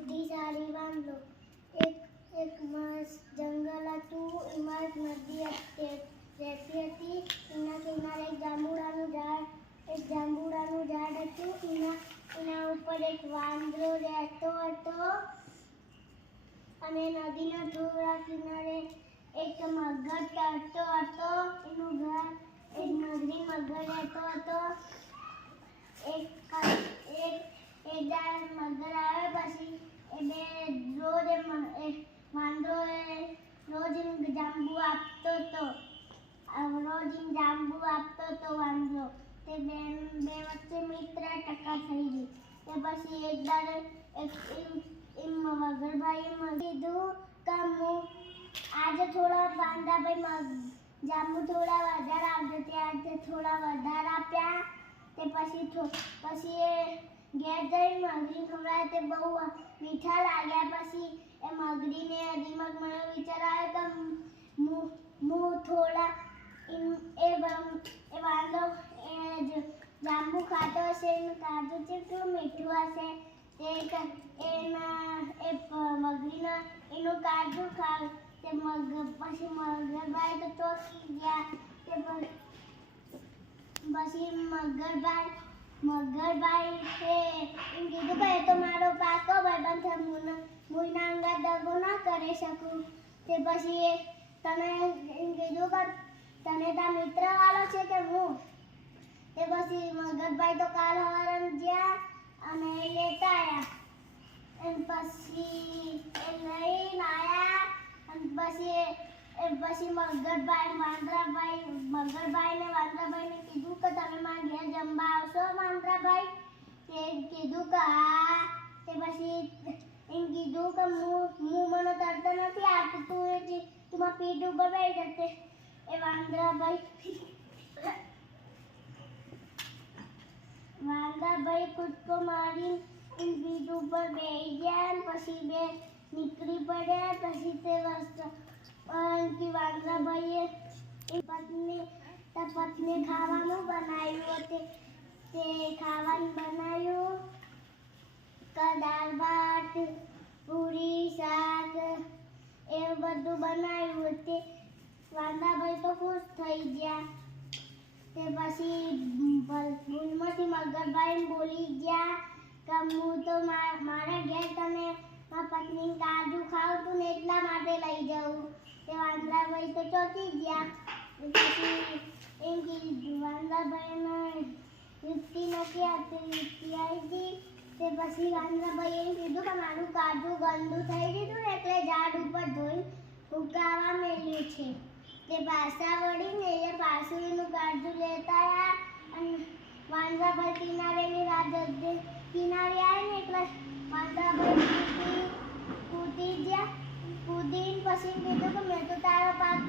બુદ્ધિશાળી વાંદરો. એક એક મસ્ત જંગલ હતું. એમાં એક નદી રહેતી હતી. એના કિનારે એક જાંબુડાનું ઝાડ હતું. એના ઉપર એક વાંદરો રહેતો હતો. અને નદીના થોડા કિનારે એક મગર તરતો હતો. એનું ઘર એક નગરી મગર રહેતો હતો. એક દાડે મગર આવે પછી વાંદરો રોજ જાંબુ આપતો હતો. વાંદરો તે બે વચ્ચે મિત્રતા થઈ ગઈ. તે પછી એક દાડે મગરભાઈએ કીધું કે હું આજે થોડા વાંદાભાઈ જાંબુ થોડા વધારે આપજો. તે થોડા વધારે આપ્યા. તે પછી એ ઘેર જઈને મગરી ખવડાવે. તે બહુ મીઠા લાગ્યા. પછી એ મગરીને દિમાગમાં વિચાર આવ્યો કે હું થોડા એ વાંદરો જાંબુ ખાતો હશે. એનું કાજુ કેટલું મીઠું હશે. મગરીને એનું કાજુ ખાવ. પછી મગરભાઈ તો ચોંકી ગયા. પછી મગરભાઈ એમ કીધું કે એ તો મારો પાકો ભાઈબંધ છે. હું એના અંગત દગો ના કરી શકું. તે પછી તને એમ કીધું કે તને તારા મિત્ર વાળો છે કે હું. તે પછી મગરભાઈ તો કાલ સવારે ગયા અને લેતા આવ્યા. પછી એ લઈને આવ્યા. અને પછી વાંદરાભાઈને કીધું કે તમે મારા ઘેર જમવા આવશો વાંદરાભાઈ. તે કીધું કે હા. તે પછી એમ કીધું કે હું મને તરત નથી આવતું. તું મારા પીઠ ઉપર બેસી જશે. એ વાંદરાભાઈ કૂદકો મારી પીઠ ઉપર બેસી ગયા. પછી બે નીકળી પડ્યા. પછી તે વાંદરાભાઈએ પત્ની ખાવાનું બનાવ્યું. તે ખાવાનું બનાવ્યું દાળ ભાત પૂરી શાક એવું બધું બનાવ્યું. તે વાંદરાભાઈ તો ખુશ થઈ ગયા. તે પછી ભૂલમાંથી મગરભાઈ બોલી ગયા કે હું તો મારા ઘેર તમે મારા પત્ની કાજુ ખાવતું ને એટલા માટે લઈ જાઉં. તે વાંદરાભાઈ તો ચોંકી ગયા. પછી એમ કીધું વાંદરાભાઈને યુક્તિ નથી આપતી. યુક્તિ આવી ગઈ. તે પછી વાંદરાભાઈએ એમ કીધું કે મારું કાજુ ગંદુ થઈ ગયું ને એટલે ઝાડ ઉપર ધોઈ ઉગાવા મેલ્યું છે. તે પાછા વળીને પાછું એનું કાજુ લેતા આવ્યા. અને વાંદરાભાઈ કિનારેની કિનારે આવીને એટલે વાંદરાભાઈ કૂદીને પછી કીધું કે મેં તો તારો પાક